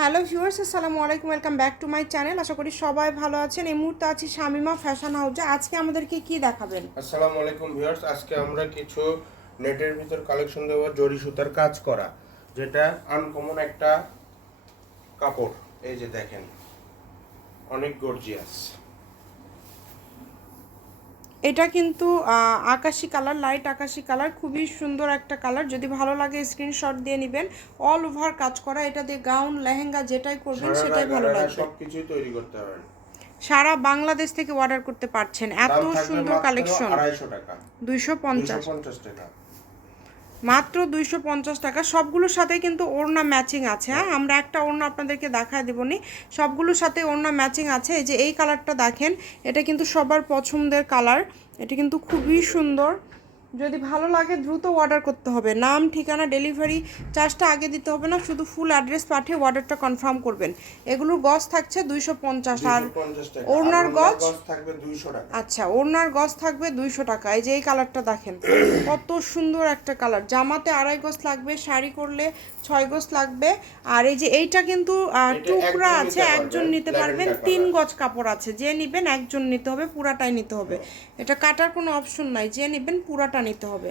Hello viewers, আসসালামু আলাইকুম। Welcome back to my channel. আশা করি সবাই ভালো আছেন। এই মুহূর্তে আছি শামিমা ফ্যাশন হাউসে। আজকে আমাদেরকে কি দেখাবেন? আসসালামু আলাইকুম ভিউয়ার্স, আজকে আমরা কিছু নেটের ভিতর কালেকশন দেব জরি সুতার কাজ করা, যেটা আনকমন একটা কাপড়। এই যে দেখেন, অনেক গর্জিয়াস। এটা কিন্তু আকাশি কালার, লাইট আকাশি কালার, খুবই সুন্দর একটা কালার। যদি ভালো লাগে স্ক্রিনশট দিয়ে নেবেন। অল ওভার কাজ করা, এটা দিয়ে গাউন, লেহেঙ্গা যেটাই করবেন সেটাই ভালো লাগবে। সবকিছুই তৈরি করতে পারবেন। সারা বাংলাদেশ থেকে অর্ডার করতে পারছেন। এত সুন্দর কালেকশন। 250 টাকা, 250 টাকা, মাত্র 250 টাকা। সবগুলোর সাথে কিন্তু ওড়না ম্যাচিং আছে। হ্যাঁ, আমরা একটা ওড়না আপনাদেরকে দেখায় দেবনি, সবগুলোর সাথে ওড়না ম্যাচিং আছে। এই যে এই কালারটা দেখেন, এটা কিন্তু সবার পছন্দের কালার। এটা কিন্তু খুবই সুন্দর। যদি ভালো লাগে দ্রুত অর্ডার করতে হবে। নাম, ঠিকানা, ডেলিভারি চার্জটা আগে দিতে হবে না, শুধু ফুল অ্যাড্রেস পাঠিয়ে অর্ডারটা কনফার্ম করবেন। এগুলোর গজ থাকছে 250 আর ওড়নার গজ থাকবে 200 টাকা। আচ্ছা, ওড়নার গজ থাকবে 200 টাকা। এই যে এই কালারটা দেখেন, কত সুন্দর একটা কালার। জামাতে 2.5 গজ লাগবে, শাড়ি করলে 6 গজ লাগবে। আর এই যে এইটা কিন্তু টুকরা আছে, একজন নিতে পারবেন। 3 গজ কাপড় আছে, যে নেবেন একজন নিতে হবে, পুরাটাই নিতে হবে। এটা কাটার কোনো অপশন নাই, যে নেবেন পুরাটা নিতে হবে।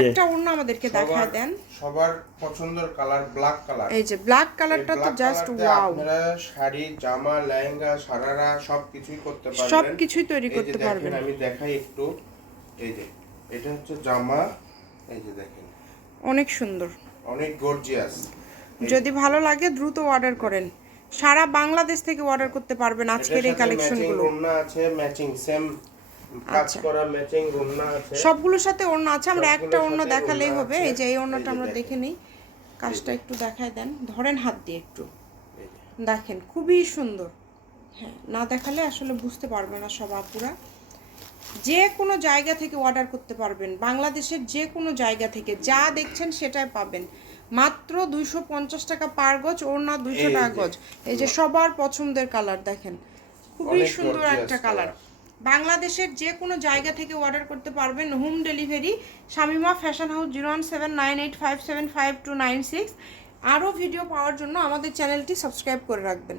একটা ওড়না আমাদেরকে দেখায় দেন। সবার পছন্দের কালার ব্ল্যাক কালার। এই যে ব্ল্যাক কালারটা তো জাস্ট ওয়াও। আপনারা শাড়ি, জামা, লেহেঙ্গা, সারারা সবকিছুই করতে পারবেন, সবকিছুই তৈরি করতে পারবেন। আমি দেখাই একটু। এই যে এটা হচ্ছে জামা, এই যে দেখেন, অনেক সুন্দর, অনেক গর্জিয়াস। যদি ভালো লাগে দ্রুত অর্ডার করেন। সারা বাংলাদেশ থেকে অর্ডার করতে পারবেন আজকের এই কালেকশনগুলো। ওড়না আছে ম্যাচিং, সেম কাজ করা ম্যাচিং ওড়না আছে, সবগুলোর সাথে ওড়না আছে। আমরা একটা ওড়না দেখালেই হবে। এই যে এই ওড়নাটা আমরা দেখে নিই, কাজটা একটু দেখায় দেন, ধরেন হাত দিয়ে একটু দেখেন, খুবই সুন্দর। হ্যাঁ, না দেখালে আসলে বুঝতে পারবে না সব আপুরা। যে কোনো জায়গা থেকে অর্ডার করতে পারবেন, বাংলাদেশের যে কোনো জায়গা থেকে যা দেখছেন সেটাই পাবেন। মাত্র 250 টাকা পার গজ, ওড়না 200 টাকা গজ। এই যে সবার পছন্দের কালার দেখেন, খুবই সুন্দর একটা কালার। বাংলাদেশের যে কোনো জায়গা থেকে অর্ডার করতে পারবেন, home delivery. Shamima fashion house, 01798575296। আরও ভিডিও পাওয়ার জন্য আমাদের চ্যানেলটি সাবস্ক্রাইব করে রাখবেন।